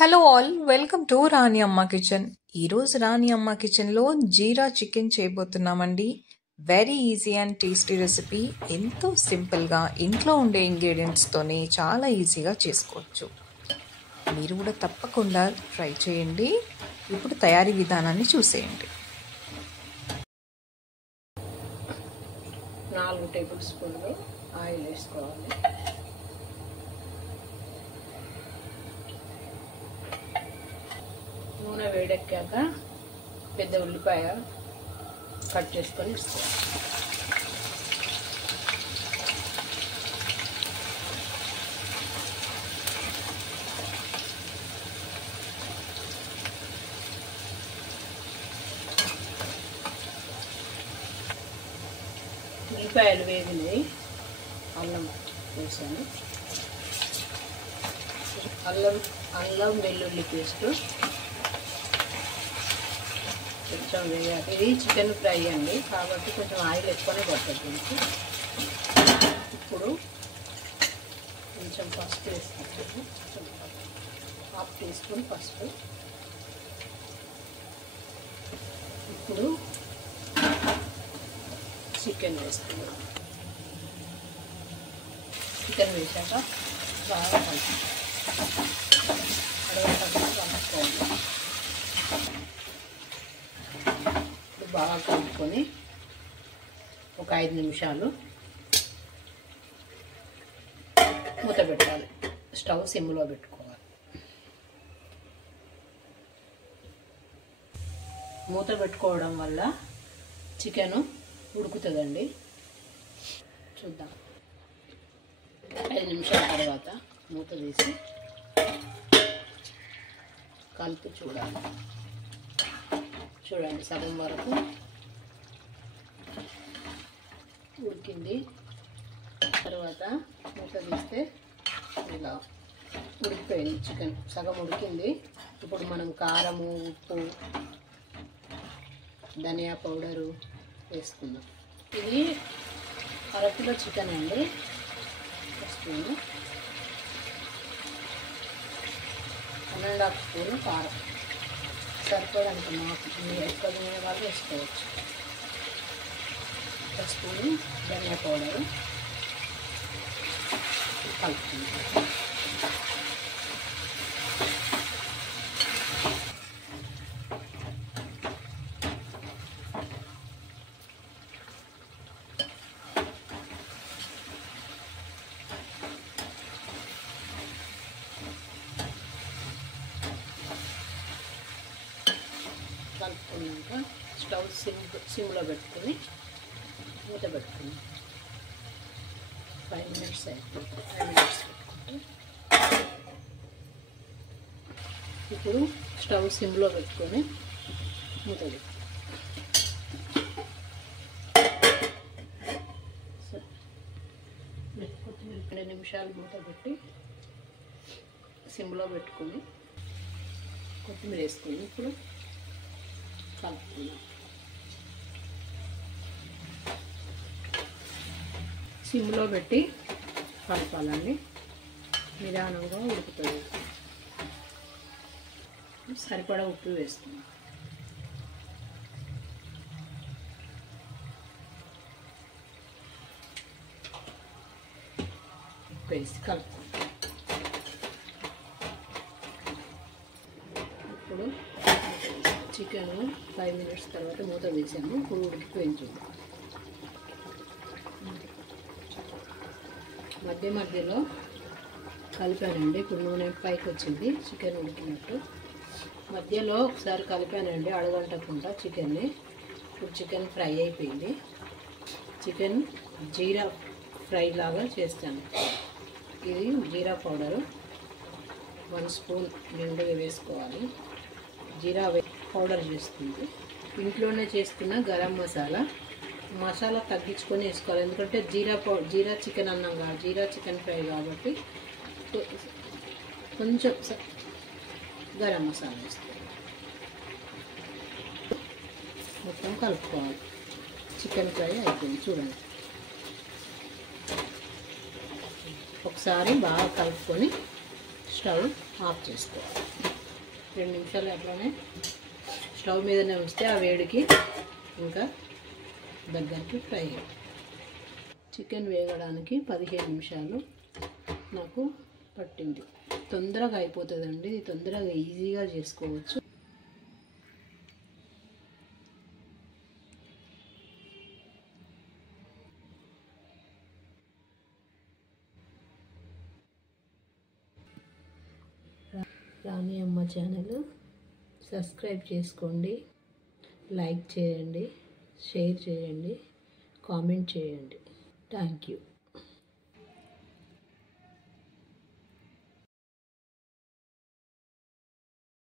Hello all welcome to Rani Amma kitchen. ఈరోజు రాణి అమ్మ కిచెన్లో jeera chicken చేయబోతున్నామండి. Very easy and tasty recipe. ఎంతో సింపుల్గా ఇంట్లో ఉండే ఇంగ్రీడియంట్స్తోనే చాలా ఈజీగా చేసుకోవచ్చు. మీరు కూడా తప్పకుండా ట్రై చేయండి. ఇప్పుడు తయారీ విధానాన్ని చూసేయండి. 4 టేబుల్ స్పూన్లు ఆయిల్ వేసుకోవాలి. నూనె వేడెక్కాక పెద్ద ఉల్లిపాయ కట్ చేసుకొని వేసుకోవాలి. ఉల్లిపాయలు వేగినాయి, అల్లం వేసాను. అల్లం వెల్లుల్లి పేస్ట్ కొంచెం వేయాలి. ఇది చికెన్ ఫ్రై అండి, కాబట్టి కొంచెం ఆయిల్ ఎక్కువనే పడుతుంది. ఇప్పుడు కొంచెం పసుపు వేసుకుంటాము, 1/2 టీ స్పూన్ పసుపు. ఇప్పుడు చికెన్ వేస్తున్నాం. చికెన్ వేసాక బాగా కలుపుకోవాలి. బాగా కలుపుకొని ఒక 5 నిమిషాలు మూత పెట్టాలి. స్టవ్ సిమ్లో పెట్టుకోవాలి. మూత పెట్టుకోవడం వల్ల చికెను ఉడుకుతుందండి. చూద్దాం. 5 నిమిషాల తర్వాత మూత తీసి కలిపి చూడండి, సగం వరకు ఉడికింది. తర్వాత మూత తీస్తే ఇలా ఉడికిపోయింది. చికెన్ సగం ఉడికింది. ఇప్పుడు మనం కారము, ఉప్పు, ధనియా పౌడరు వేసుకుందాం. ఇది 1/2 కిలో చికెన్ అండి. వేసుకుందాం. 1.5 స్పూన్ కారం సరిపోవడానికి మాకు ఎక్కువ తినే వాళ్ళు వేసుకోవచ్చు. 1 స్పూన్ ధనియా పౌడరు కలుపుకుందాం. కలుపుకున్నాక స్టవ్ సిమ్లో పెట్టుకొని మూత పెట్టుకుని 5 మినిట్స్ అయిపోతుంది. 5 మినిట్స్ పెట్టుకుంటే ఇప్పుడు స్టవ్ సిమ్లో పెట్టుకొని మూత పెట్టుకుంటాం. 2 నిమిషాలు మూత పెట్టి సిమ్లో పెట్టుకొని కొత్తిమీర వేసుకొని ఇప్పుడు కలుపుకుందాం. సిమ్లో పెట్టి కలపాలండి. నిదానంగా ఉడుకుతుంది. సరిపడా ఉప్పు వేస్తున్నాం. ఉప్పు వేసి కలుపుకుంటాం. ఇప్పుడు చికెన్ 5 మినిట్స్ తర్వాత మూత వేసాము. ఇప్పుడు ఉడికిపోయింది చూద్దాం. మధ్యలో కలిపానండి. ఇప్పుడు నూనె పైకి వచ్చింది, చికెన్ ఉడికినట్టు. మధ్యలో ఒకసారి కలిపానండి అడగంటకుండా చికెన్ని. ఇప్పుడు చికెన్ ఫ్రై అయిపోయింది. చికెన్ జీరా ఫ్రై లాగా చేస్తాను. ఇది జీరా పౌడరు 1 స్పూన్ నిండుగా వేసుకోవాలి. జీరా పౌడర్ చేస్తుంది. ఇంట్లోనే చేస్తున్న గరం మసాలా తగ్గించుకొని వేసుకోవాలి. ఎందుకంటే జీరా చికెన్ అన్నాం కదా, జీరా చికెన్ ఫ్రై కాబట్టి కొంచెం గరం మసాలా వేసుకోవాలి. మొత్తం కలుపుకోవాలి. చికెన్ ఫ్రై అయిపోయింది చూడండి. ఒకసారి బాగా కలుపుకొని స్టవ్ ఆఫ్ చేసుకోవాలి. 2 నిమిషాలు అట్లానే స్టవ్ మీదనే ఉంచితే ఆ వేడికి ఇంకా దగ్గరికి ఫ్రై అయ్యింది. చికెన్ వేగడానికి 15 నిమిషాలు నాకు పట్టింది. తొందరగా అయిపోతుందండి, ఇది తొందరగా ఈజీగా చేసుకోవచ్చు. రాణి అమ్మ ఛానల్ సబ్స్క్రైబ్ చేసుకోండి, లైక్ చేయండి, షేర్ చేయండి, కామెంట్ చేయండి. Thank you.